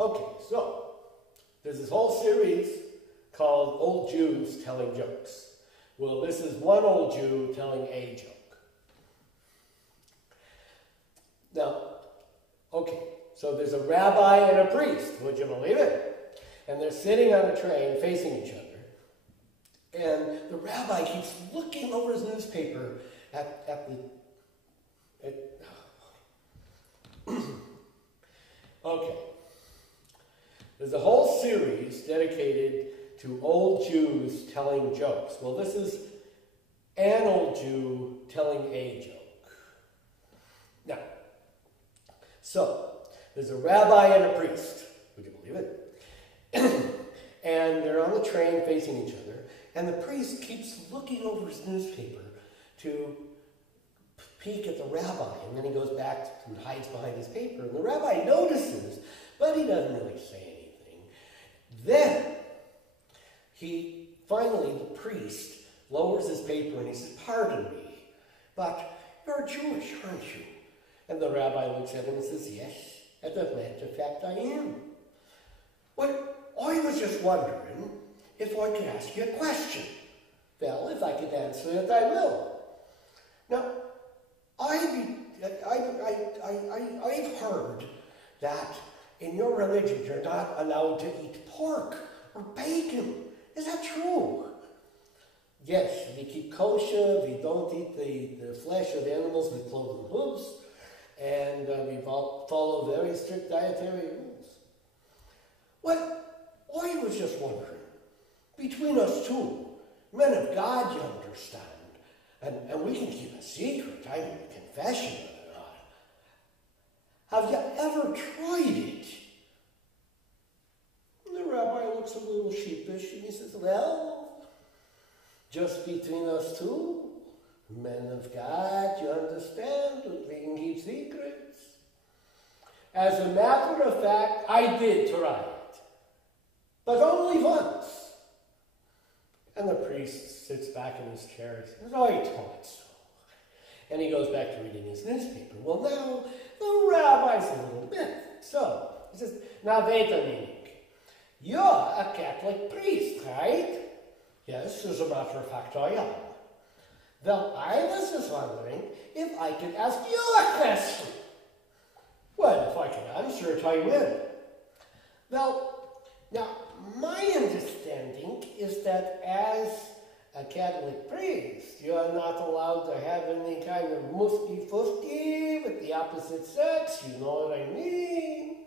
Okay, so there's this whole series called Old Jews Telling Jokes. Well, this is one old Jew telling a joke. Now, okay, so there's a rabbi and a priest, would you believe it? And they're sitting on a train facing each other. And the rabbi keeps looking over his newspaper at okay. There's a whole series dedicated to old Jews telling jokes. Well, this is an old Jew telling a joke. Now, so, there's a rabbi and a priest. Would you believe it? And they're on the train facing each other. And the priest keeps looking over his newspaper to peek at the rabbi. And then he goes back and hides behind his paper. And the rabbi notices, but he doesn't really say anything. Then, finally, the priest lowers his paper and he says, "Pardon me, but you're Jewish, aren't you?" And the rabbi looks at him and says, "Yes, as a matter of fact, I am." "Well, I was just wondering if I could ask you a question." "Well, if I could answer it, I will." "Now, I've heard that in your religion you're not allowed to eat pork or bacon. Is that true?" "Yes, we keep kosher, we don't eat the flesh of animals with cloven hooves, and we follow very strict dietary rules." "Well, I was just wondering, between us two, men of God, you understand, and we can keep a secret, I mean a confession or not. Have you ever tried it?" And the rabbi looks a little sheepish and he says, "Well, just between us two, men of God, you understand, we can keep secrets. As a matter of fact, I did try it, but only once." And the priest sits back in his chair and says, "I thought so." And he goes back to reading his newspaper. Well, now the rabbi's a little bit. So he says, "Now wait a minute. You're a Catholic priest, right?" "Yes, as a matter of fact, I am." "Well, I was just wondering if I could ask you a question." "Well, if I can answer it, I will." "Well, now, my understanding is that as a Catholic priest, you are not allowed to have any kind of musky-fusky with the opposite sex, you know what I mean?"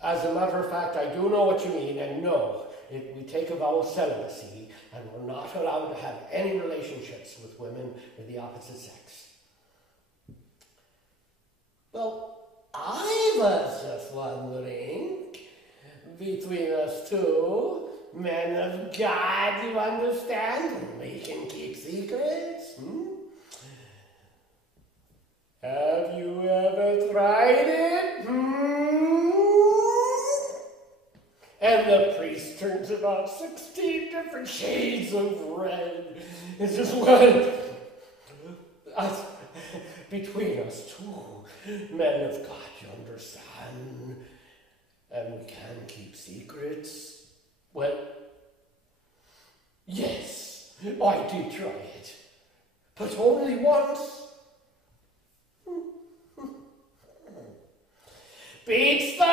"As a matter of fact, I do know what you mean, and no, we take a vow of celibacy, and we're not allowed to have any relationships with women of the opposite sex." "Well, I was just wondering, between us two, men of God, you understand, we can keep secrets. Have you ever tried it? And the priest turns about 16 different shades of red. It's just one. Between us two, men of God, you understand, and we can keep secrets. Well, yes, I did try it, but only once. Beats the